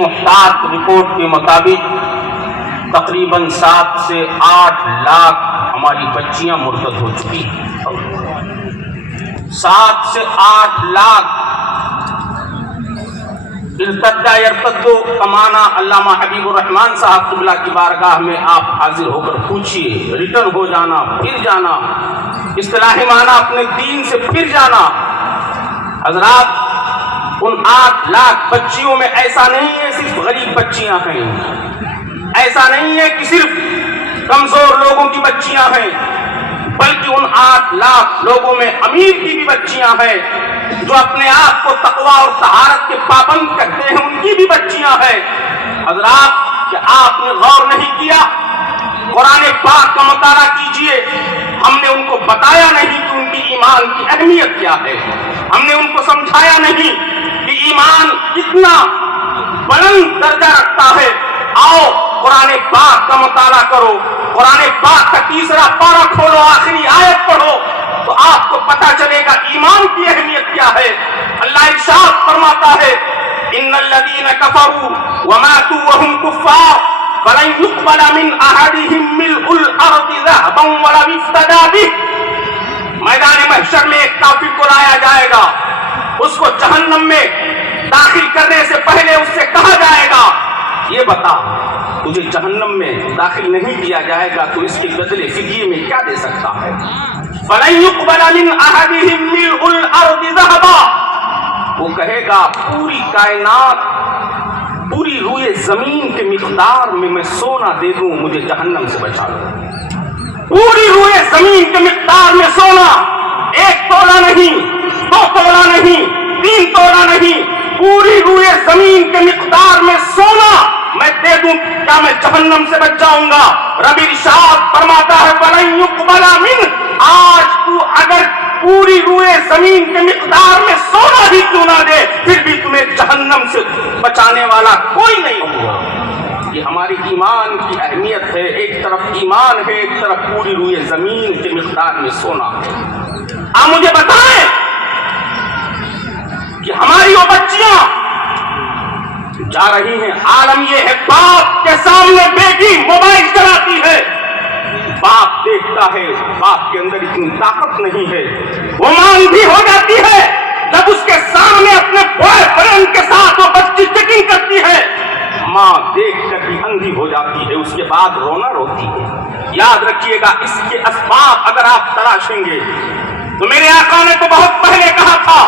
محتاط رپورٹ کے مطابق تقریباً 7 سے 8 لاکھ ہماری بچیاں مرتد ہو چکی ہیں۔ 7 سے 8 لاکھ ارتدہ یرتدو کمانا علامہ حبیب الرحمان صاحب قبلہ کی بارگاہ میں آپ حاضر ہو کر پوچھئے، ریٹرن ہو جانا، پھر جانا، اصطلاحی معنی اپنے دین سے پھر جانا۔ حضرات، ان 8 لاکھ بچیوں میں ایسا نہیں ہے صرف غریب بچیاں ہیں، ایسا نہیں ہے کہ صرف کمزور لوگوں کی بچیاں ہیں، بلکہ ان 8 لاکھ لوگوں میں امیر کی بھی بچیاں ہیں، جو اپنے آپ کو تقویٰ اور طہارت کے پابند کہتے ہیں، ان کی بھی بچیاں ہیں۔ حضرات، کہ آپ نے غور نہیں کیا؟ قرآن پاک کا مطالعہ کیجئے، ہم نے ان کو بتایا نہیں کہ ان کی ایمان کی اہمیت کیا ہے، ہم نے ان کو سمجھایا نہیں کہ ایمان کتنا بلند درجہ رکھتا ہے۔ آؤ قرآن پاک کا مطالعہ کرو، قرآن پاک کا 3 پارہ کھولو، آخری آیت پڑھو تو آپ کو پتہ چلے گا ایمان کی اہمیت کیا ہے۔ اللہ ارشاد فرماتا ہے، ان الذین کفروا وماتوا وهم کفار فلن يقبل من احدهم ملء الارض ذهبا ولو افتدى به۔ میدان محشر میں ایک کافر کو لایا جائے گا، اس کو جہنم میں داخل کرنے سے پہلے اس سے کہا جائے گا، یہ بتا تجھے جہنم میں داخل نہیں کیا جائے گا تو اس کے بدلے فدیے میں کیا دے سکتا ہے؟ فَلَن يُقْبَلَ مِنْ أَحَدِهِمْ مِلْءُ الْأَرْضِ ذَهَبًا، وہ کہے گا پوری کائنات، پوری روئے زمین کے مقدار میں سونا دے دوں، مجھے جہنم سے بچا لو۔ پوری روئے زمین کے مقدار میں سونا، 1 تولہ نہیں، 2 تولہ نہیں، 3 تولہ نہیں، پوری روئے زمین کے مقدار میں سونا میں دے دوں، کیا میں جہنم سے بچ جاؤں گا؟ رب ارشاد فرماتا ہے، فَلَن يُقْبَلَ مِنْ، آج تو اگر پوری روئے زمین کے مقدار میں سونا بھی کیوں نہ دے، پھر بھی تمہیں جہنم سے بچانے والا کوئی نہیں ہوگا۔ یہ ہماری ایمان کی اہمیت ہے، ایک طرف ایمان ہے، ایک طرف پوری روئے زمین کے مقدار میں سونا ہے۔ آپ مجھے بتائیں کہ ہماری وہ بچیاں جا رہی ہیں، عالم یہ ہے باپ کے سامنے بیٹی موبائل چلاتی ہے، باپ دیکھتا ہے، باپ کے اندر اتنی طاقت نہیں ہے، وہ ماں بھی ہو جاتی ہے جب اس کے سامنے اپنے بوائے فرینڈ کے ساتھ وہ بچی چیٹنگ کرتی ہے، ماں دیکھ کر بھی اندھی ہو جاتی ہے، اس کے بعد رونا روتی ہے۔ یاد رکھیے گا، اس کے اسباب اگر آپ تلاشیں گے تو میرے آقا نے تو بہت پہلے کہا تھا،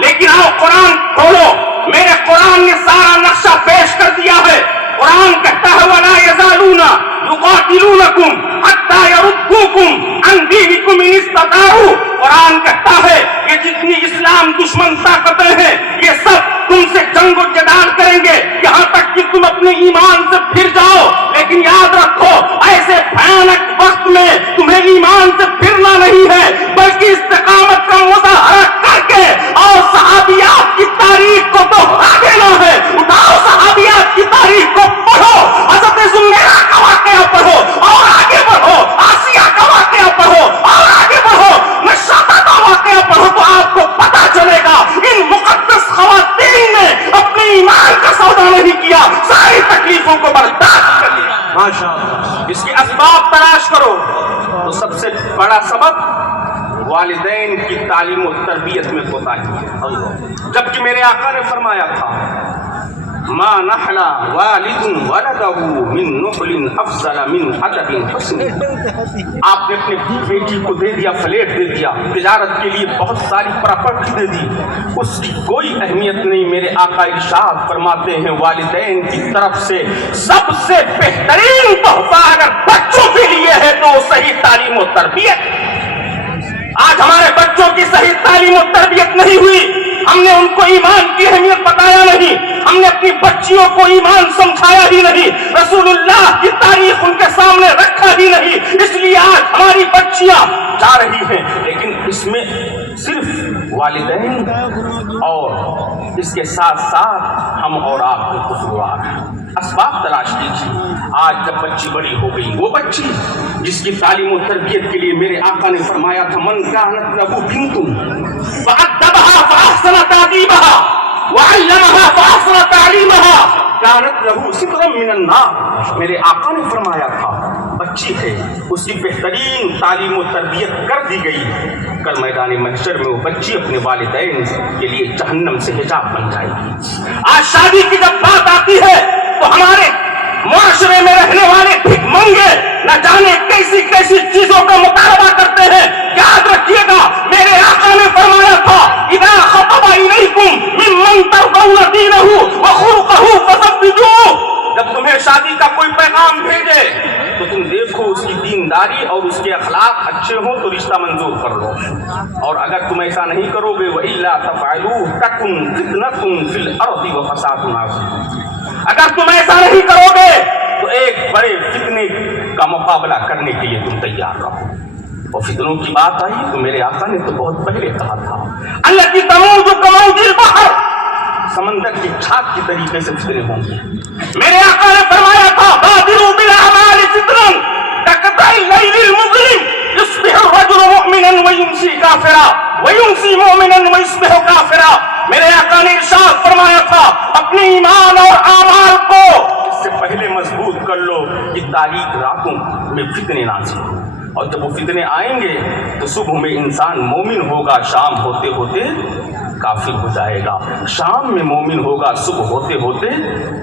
لیکن آؤ قرآن کھولو، میرے قرآن نے سارا نقشہ پیش کر دیا ہے۔ قرآن کہتا ہے وَلَا يَزَالُونَ يُقَاتِلُونَكُمْ حَتَّى يَرُدُّوكُمْ عَنْ دِينِكُمْ إِنِ اسْتَطَاعُوا، قرآن کہتا ہے کہ جتنی اسلام دشمن طاقتیں ہیں یہ سب تم سے جنگ و جدال کریں گے یہاں تک کہ تم اپنے ایمان سے پھر جاؤ، لیکن یاد رکھو ایسے بھیانک وقت میں تمہیں ایمان سے پھرنا نہیں ہے، بلکہ استقامت کا مظاہرہ کر کے اور صحابیات کی تاریخ کو دوہرا دینا ہے۔ اٹھاؤ صحابیات کی تاریخ کو پڑھو، حضرت زمیرہ کا واقعہ پڑھو اور آگے بڑھو، آسیہ کا واقعہ پڑھو اور آگے بڑھو، نشاطہ کا واقعہ پڑھو تو آپ کو پتا چلے گا ان مقدس خواتین نے اپنے ایمان کا سودا نہیں کیا، ساری تکلیفوں کو برداشت کر لیا۔ ماشاءاللہ، اس کے اسباب تلاش کرو تو سب سے بڑا سبب والدین کی تعلیم و تربیت میں کوتاہی ہے، جبکہ میرے آقا نے فرمایا تھا ما نحلا والد ولده من نحل افضل من ادب حسن۔ آپ نے اپنے بیٹی کو دے دیا، فلیٹ دے دیا، تجارت کے لیے بہت ساری پراپرٹی دے دی، اس کی کوئی اہمیت نہیں۔ میرے آقا ارشاد فرماتے ہیں والدین کی طرف سے سب سے بہترین تحفہ اگر بچوں کے لیے ہے تو صحیح تعلیم و تربیت۔ آج ہمارے بچوں کی صحیح تعلیم و تربیت نہیں ہوئی، ہم نے ان کو ایمان کی اہمیت بتایا نہیں، ہم نے اپنی بچیوں کو ایمان سمجھایا ہی نہیں، رسول اللہ کی تاریخ ان کے سامنے رکھا ہی نہیں، اس لیے آج ہماری بچیاں جا رہی ہیں، لیکن اس میں صرف والدین اور اس کے ساتھ ساتھ ہم اور آپ کے قصوروار ہیں۔ اسباب تلاش کیجیے۔ آج جب بچی بڑی ہو گئی، وہ بچی جس کی تعلیم و تربیت کے لیے میرے آقا نے فرمایا تھا من كانت له بنت فأدبها فأحسن تأديبها وعلمها فأحسن تعليمها كانت له سترا من النار. میرے آقا نے فرمایا تھا بچی ہے اس کی بہترین تعلیم و تربیت کر دی گئی، کل میدان محشر میں وہ بچی اپنے والدین کے لیے جہنم سے حجاب بن جائے گی. آج شادی کی جب بات آتی ہے تو ہمارے معاشرے میں رہنے والے بھیک منگے نہ جانے کیسی کیسی چیزوں کا مطالبہ کرتے ہیں. یاد رکھیے گا میرے آقا نے فرمایا تھا اذا خطب الیکم ممن ترضون دینہ وخلقہ فزوجوہ. جب تمہیں شادی کا کوئی پیغام بھیجے تو تم دیکھو اس کی دینداری اور اس کے اخلاق اچھے ہوں تو رشتہ منظور کر لو، اور اگر تم ایسا نہیں کرو گے وَإِلَّا تَفْعَلُوا تَكُنْ فِتْنَةٌ فِي الْأَرْضِ وَفَسَادٌ عَظِيمٌ. اگر تم ایسا نہیں کرو گے تو ایک بڑے فتنے کا مقابلہ کرنے کے لیے تم تیار رہو. اور فتنوں کی بات آئی تو میرے آقا نے تو بہت پہلے کہا تھا الَّتِي تَمُوجُ كَمَوْجِ الْبَحْرِ، سمندر کی چھاپ کی طریقے سے فتنے ہوں گے. میرے آقا نے فرمایا تھا بادروا بالاعمال فتنا كقطع الليل المظلم يصبح الرجل مؤمنا ويمسي كافرا ويمسي مؤمنا ويصبح كافرا. میرے آقا نے ارشاد فرمایا تھا اپنے ایمان اور اعمال کو اس سے پہلے مضبوط کر لو کہ تاریک راتوں میں فتنے نازل ہوں، اور جب وہ فتنے آئیں گے تو صبح میں انسان مومن ہوگا، شام ہوتے ہوتے کافر ہو جائے گا، شام میں مومن ہوگا، صبح ہوتے ہوتے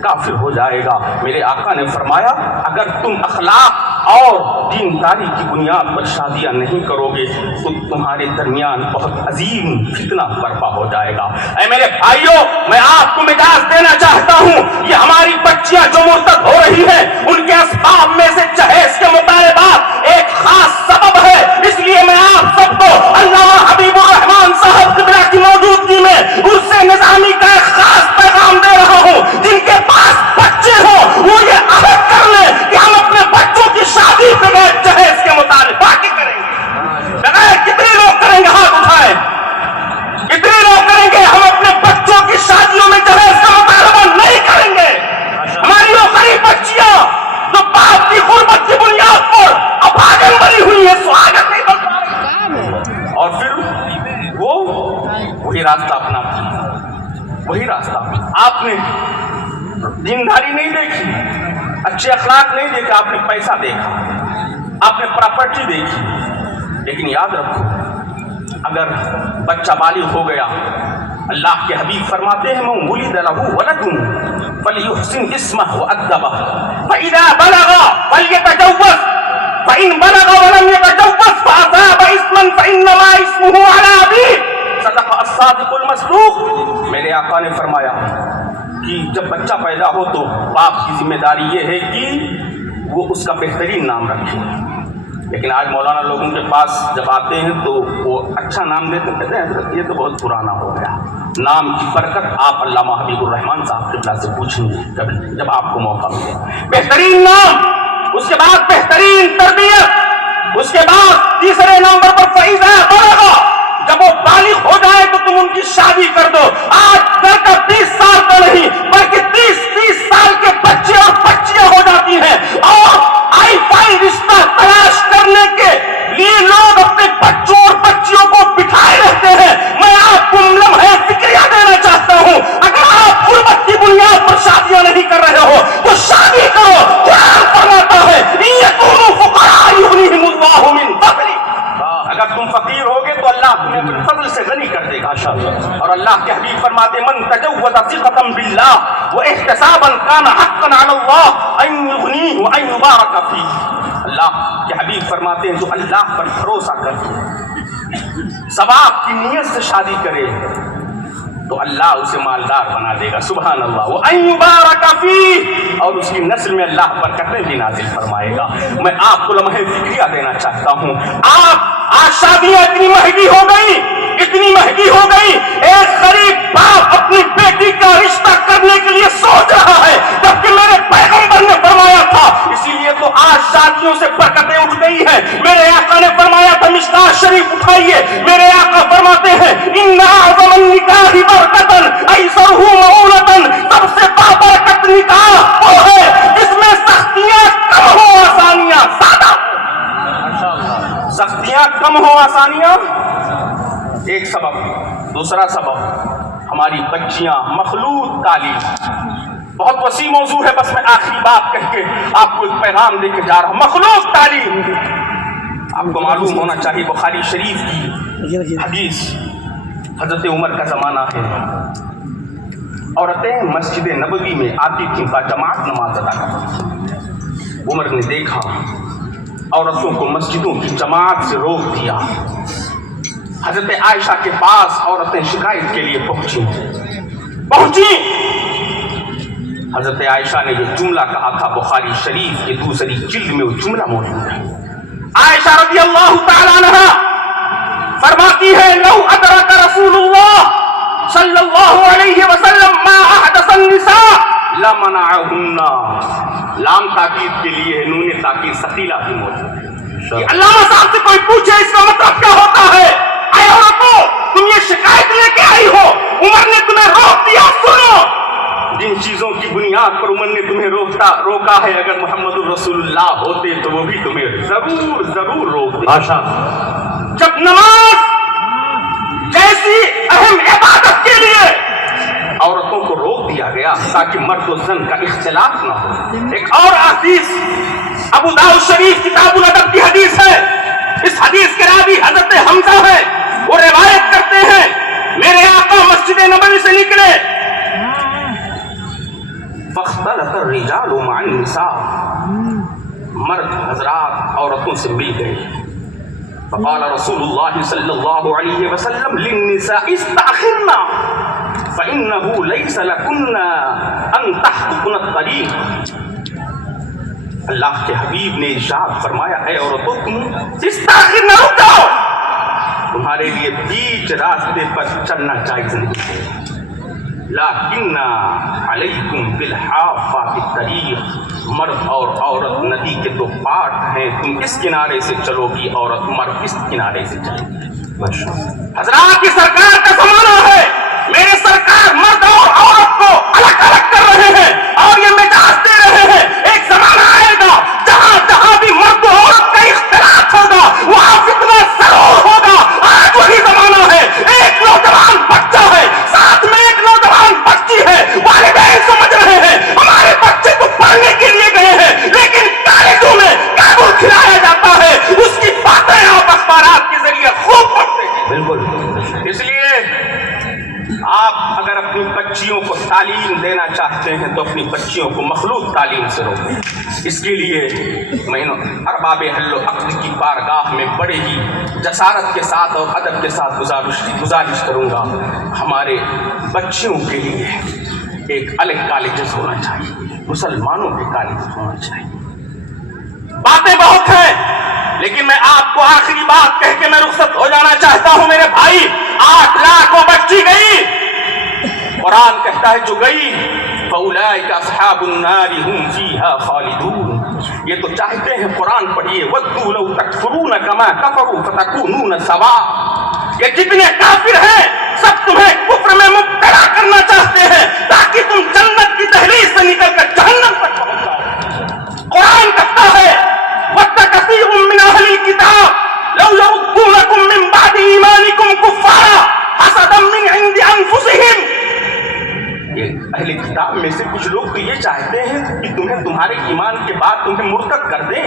کافر ہو جائے گا. میرے آقا نے فرمایا اگر تم اخلاق اور دینداری کی بنیاد پر شادیاں نہیں کرو گے تو تمہارے درمیان بہت عظیم فتنہ برپا ہو جائے گا. اے میرے بھائیوں، میں آپ کو مجاز دینا چاہتا ہوں، یہ ہماری بچیاں جو مرتد ہو رہی ہیں ان کے اسباب میں سے جہیز کے مطالبات ایک خاص سبب ہے. اس لیے میں آپ سب کو علامہ حبیب الرحمان صاحب قبلہ کی موجودگی میں اس سے نظامی کا ایک خاص پیغام دے رہا ہوں. جن کے پاس بچے ہوں وہ یہ عہد کر لیں کہ ہم اپنے بچوں کی شادی بغیر جہیز کے مطابق باقی کریں گے. بغیر کتنے لوگ کریں گے؟ ہاتھ اٹھائیں. کتنے لوگ کریں گے؟ ہم اپنے بچوں کی شادیوں میں جہیز کا مطالبہ نہیں کریں گے. ہماری وہ غریب بچیاں جو باپ کی غربت کی بنیاد پر ابھاگن بنی ہوئی ہے، سہاگن نہیں بن پا رہی، اور پھر وہ وہی راستہ اپناتی، وہی راستہ. آپ نے دینداری نہیں دیکھی، اچھے اخلاق نہیں دیکھا، آپ نے پیسہ دیکھا، آپ نے پراپرٹی دیکھی. لیکن یاد رکھو اگر بچہ بالغ ہو گیا، اللہ کے حبیب فرماتے ہیں من ولد له ولد فليحسن اسمه وأدبه فإذا بلغ فليتجوز فإن بلغ ولم يتجوز فأصاب اسما فإنما اسمه على أبيه. صدق الصادق المصدوق. میرے آقا نے فرمایا کہ جب بچہ پیدا ہو تو باپ کی ذمہ داری یہ ہے کہ وہ اس کا بہترین نام رکھے. لیکن آج مولانا لوگوں کے پاس جب آتے ہیں تو وہ اچھا نام دیتے، کہتے ہیں یہ تو بہت پرانا ہو گیا. نام کی برکت آپ علامہ حبیب الرحمان صاحب قبلہ سے پوچھیں گے کبھی جب آپ کو موقع ملے. بہترین نام، اس کے بعد بہترین تربیت، اس کے بعد تیسرے نمبر پر فائدہ بڑھا. جب وہ بالغ ہو جائے تو تم ان کی شادی کر دو. آج لڑکا 20 سال کا نہیں بلکہ 30 سال کے بچے اور بچیاں ہو جاتی ہیں، اور آئی فائی رشتہ تلاش کرنے کے لیے لوگ اپنے بچوں اور بچیوں کو بٹھائے رہتے ہیں. میں آپ کو لمحہ فکریہ دینا چاہتا ہوں، اگر آپ غربت کی بنیاد پر شادیاں نہیں کر رہے ہو تو شادی کرو. قرآن فرماتا ہے یکونوا فقراء یغنیہم اللہ من فضلہ. اگر تم فقیر ہوگے تو اللہ تمہیں اپنے فضل سے غنی کر دے گا. اور اللہ کے حبیب فرماتے من تجوز ثقة باللہ واحتسابا کان حقا علی اللہ ان یغنیہ وان یبارک فیہ. اللہ کے حبیب فرماتے ہیں جو اللہ پر بھروسہ کرے، ثواب کی نیت سے شادی کرے تو اللہ اسے مالدار بنا دے گا. سبحان اللہ. وان یبارک فیہ، اور اس کی نسل میں اللہ برکتیں بھی نازل فرمائے گا. میں آپ کو لمحہ فکریہ دینا چاہتا ہوں. آج شادیاں اتنی مہنگی ہو گئی، اتنی مہنگی ہو گئی، ایک غریب باپ اپنی بیٹی کا رشتہ کرنے کے لیے سوچ رہا ہے جبکہ میرے پیغمبر نے فرمایا تھا. اسی لیے تو آج شادیوں سے برکتیں اٹھ گئی ہیں. میرے آقا نے فرمایا تھا، مشکات شریف اٹھائیے، میرے آقا فرماتے ہیں ان اعظم النکاح برکتاً ایسرہ مؤونتاً، سب سے بابرکت نکاح وہ ہے جس میں سختیاں کم ہو آسانیاں زیادہ. سختیاں کم ہو آسانیاں ایک سبب. دوسرا سبب ہماری بچیاں مخلوط تعلیم، بہت وسیع موضوع ہے، بس میں آخری بات کہہ کے آپ کو ایک پیغام دے کے جا رہا ہوں. مخلوق تعلیم آپ کو معلوم ہونا چاہیے. بخاری شریف کی حدیث، حضرت عمر کا زمانہ ہے، عورتیں مسجد نبوی میں آتی تھیں با جماعت نماز ادا کرتی. عمر نے دیکھا عورتوں کو مسجدوں کی جماعت سے روک دیا. حضرت عائشہ کے پاس عورتیں شکایت کے لیے پہنچی. حضرت عائشہ نے جو جملہ کہا تھا بخاری شریف کی دوسری جلد میں وہ جملہ موجود ہے. عائشہ رضی اللہ تعالی عنہا فرماتی ہے لو ادرک رسول اللہ صلی اللہ علیہ وسلم ما احدث النساء لمنعهن. لام تاکید کے لیے نون تاکید ثقیلہ بھی موجود ہے. علامہ صاحب سے کوئی پوچھے اس کا مطلب کیا ہوتا ہے؟ اے عورتوں تم یہ شکایت لے کے آئی ہو، عمر نے تمہیں روک دیا. سنو جن چیزوں کی بنیاد پر عمر نے تمہیں روکا ہے، اگر محمد الرسول اللہ ہوتے تو وہ بھی تمہیں ضرور روک دیتے. جب نماز جیسی اہم عبادت کے لیے عورتوں کو روک دیا گیا تاکہ مرد و زن کا اختلاط نہ ہو. ایک اور حدیث ابو داؤد شریف کتاب الادب کی حدیث ہے. اس حدیث کے راوی حضرت حمزہ ہے. وہ روایت کرتے ہیں میرے آقا مسجد نبوی سے نکلے فاختلط الرجال مع النساء. مرد حضرات عورتوں سے مل گئے. فقال رسول اللہ صلی اللہ علیہ وسلم للنساء استأخرنا فإنه ليس لكن أن تحققن الطريق. اللہ کے حبیب نے ارشاد فرمایا اے عورتوں تم استأخرنا، رک جاؤ، تمہارے لیے بیچ راستے پر چلنا جائز نہیں ہے. لیکن علیکم بالحافہ الطریق، مرد اور عورت ندی کے دو پارٹ ہیں، تم اس کنارے سے چلو گی، عورت مرد اس کنارے سے چلے گی. حضرات کی سرکار کا زمانہ ہے، میرے سرکار مرد اور عورت کو الگ الگ کر رہے ہیں اور یہ مجاز دے رہے ہیں. ایک زمانہ آئے گا جہاں بھی مرد و عورت کا اختلاط ہوگا وہاں فتنہ ضرور ہوگا. آج وہی زمانہ ہے. ایک نوجوان بچہ ہے، ساتھ میں ایک نوجوان بچی ہے. والدین سمجھ رہے ہیں ہمارے بچے تو پڑھنے کے لیے گئے ہیں، لیکن کالجوں میں کابل کھلایا جاتا ہے. اس کی باتیں آپ اخبارات کے ذریعے خوب پڑھتے ہیں. بالکل. اس لیے آپ اگر اپنی بچیوں کو تعلیم دینا چاہتے ہیں تو اپنی بچیوں کو مخلوق تعلیم سے روکیں. اس کے لیے میں ارباب حل و عقد کی بارگاہ میں بڑے ہی جسارت کے ساتھ اور ادب کے ساتھ گزارش کروں گا، ہمارے بچیوں کے لیے ایک الگ کالجز ہونا چاہیے، مسلمانوں کے کالجز ہونا چاہیے. باتیں بہت ہیں لیکن میں آپ کو آخری بات کہہ کے میں رخصت ہو جانا چاہتا ہوں. میرے بھائی 8 لاکھ وہ بچی گئی. قرآن کہتا ہے جو گئی فَأُولَٰئِكَ أَصْحَابُ النَّارِ هُمْ فِيهَا خَالِدُونَ. یہ تو چاہتے ہیں قرآن پڑھیے وَدُّوا لَوْ تَكْفُرُونَ كَمَا كَفَرُوا فَتَكُونُونَ سَوَاءً. یہ جتنے کافر ہیں سب تمہیں کفر میں مبتلا کرنا چاہتے ہیں تاکہ تم جنت کی دہلیز سے نکل کر جہنم تک پہنچ جاؤ. قرآن کہتا ہے وَدَّ كَثِيرٌ مِّنْ أَهْلِ الْكِتَابِ لَوْ يَرُدُّونَكُم مِّن بَعْدِ إِيمَانِكُمْ كُفَّارًا حَسَدًا مِّنْ عِندِ أَنفُسِهِمْ. اہل کتاب میں سے کچھ لوگ تو یہ چاہتے ہیں کہ تمہیں تمہارے ایمان کے بعد تمہیں مرتد کر دیں،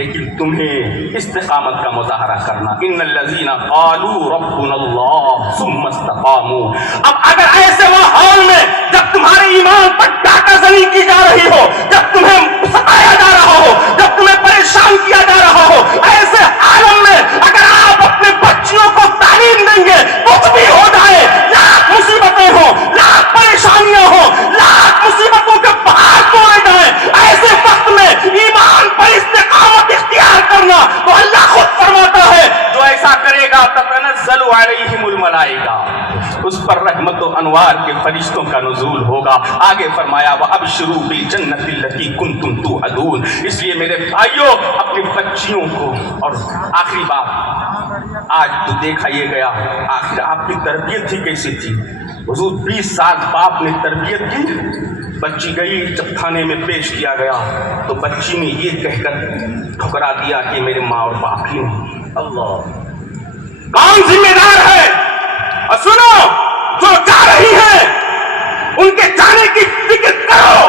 لیکن تمہیں استقامت کا مظاہرہ کرنا. ان الذین قالوا ربنا اللہ ثم استقاموا. اب اگر ایسے ماحول میں جب تمہارے ایمان پر ڈاکہ زنی کی جا رہی ہو، جب تمہیں ستایا جا رہا ہو، جب تمہیں پریشان کیا جا رہا ہو، ایسے عالم میں اگر آپ اپنے بچیوں کو تعلیم دیں گے کچھ بھی ہو جائے، لاکھ مصیبتیں ہوں، لاکھ پریشانیاں ہوں، لاکھ مصیبتوں کے پہاڑ توڑے جائیں، ایسے وقت میں ایمان پر استقامت اختیار کرنا تو اللہ خود فرماتا ہے جو ایسا کرے گا تتنزل علیہم الملائکہ، اس پر رحمت و انوار کے فرشتوں کا نزول ہوگا. آگے فرمایا وَأَبْشِرُوا بِالْجَنَّةِ الَّتِي كُنتُمْ تُوعَدُونَ. اس لیے میرے بھائیوں اپنی بچیوں کو، اور آخری بات آج تو دیکھا یہ گیا آخر آپ کی تربیت ہی کیسی تھی. حضور 20 سال باپ نے تربیت کی. بچی گئی جب تھانے میں پیش کیا گیا تو بچی نے یہ کہہ کر ٹھکرا دیا کہ میرے ماں اور باپ ہی نہیں. اللہ کون ذمہ دار ہے؟ اور سنو جو جا رہی ہے ان کے جانے کی فکر کرو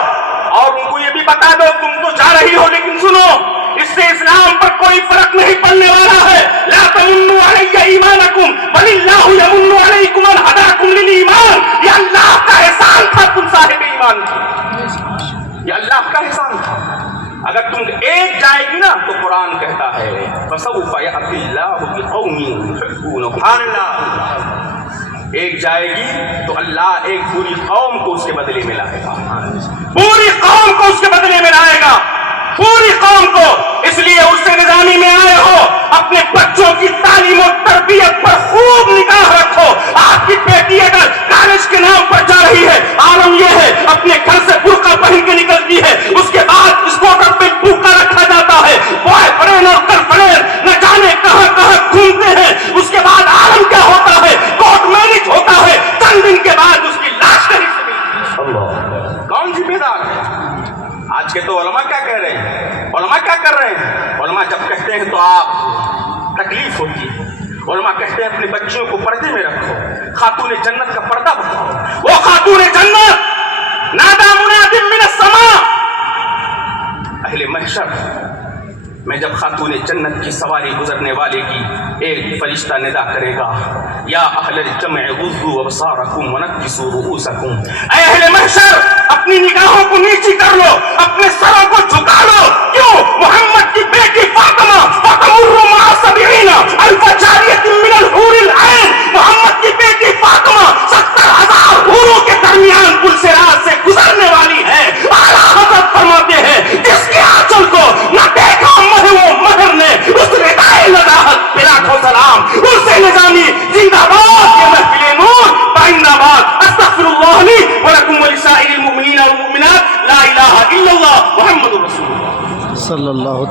اور ان کو یہ بھی بتا دو تم تو جا رہی ہو لیکن سنو اس سے اسلام پر کوئی فرق نہیں پڑنے والا ہے. لا تمنوا علی ایمانکم بل اللہ یمن علیکم ان ہداکم للایمان. یہ اللہ کا احسان تھا تم صاحب ایمان کی, یہ اللہ کا احسان تھا. اگر تم ایک جائے گی نا تو قرآن کہتا ہے فسوف یأتی اللہ بقوم یحبونہ. سبحان اللہ. ایک جائے گی تو اللہ ایک پوری قوم کو اس کے بدلے میں لائے گا, پوری قوم کو اس کے بدلے میں لائے گا, پوری قوم کو. اس لیے اس سے نظامی میں آئے ہو اپنے بچوں کی تعلیم و تربیت پر خوب نگاہ رکھو. آپ کی بیٹی اگر کالج کے نام پر جا رہی ہے, عالم یہ ہے اپنے گھر سے برقع پہن کے نکلتی ہے, اس کے بعد اسکوٹر پہ بھوکا رکھا جاتا ہے, بوائے فرینڈ اور گرل فرینڈ نہ جانے کہاں کہاں گھومتے ہیں. اس کے بعد عالم کیا ہوتا ہے, کورٹ میرج ہوتا ہے, چند دن کے بعد اس کی لاش کہیں سے ملتی ہے. کون ذمہ دار ہے؟ آج کے تو علماء کیا کہہ رہے ہیں, علماء کیا کر رہے ہیں؟ علماء جب کہتے ہیں تو آپ تکلیف ہوتی ہے. علماء کہتے ہیں اپنے بچیوں کو پردے میں رکھو, خاتون جنت کا پردہ بتاؤ. وہ خاتون جنت نادا مناد من السماء, اہل محشر میں جب خاتون جنت کی سواری گزرنے والے کی ایک فرشتہ ندا کرے گا یا اہل الجمع غضوا ابصارکم ونکسوا رؤوسکم. اے اہل محشر اپنی نگاہوں کو نیچی کر لو, اپنے سروں کو جھکا لو. کیوں؟ محمد کی بیٹی فاطمہ فتمر مع 70 الف جاریۃ من الحور العین. محمد کی بیٹی فاطمہ 70,000 حوروں کے درمیان پل صراط سے گزرنے والی ہے. اعلیٰ حضرت فرماتے ہیں جس کے آنچل کو نہ دیکھا مہر نے اس ردائے نزاہت پہ لاکھوں سلام. ان سے نظامی زندہ باد, یہ محفل نور پائندہ باد. استغفر اللہ لی ولکم ولسائر المؤمنین والمؤمنات. لا الہ الا اللہ محمد رسول اللہ صلی اللہ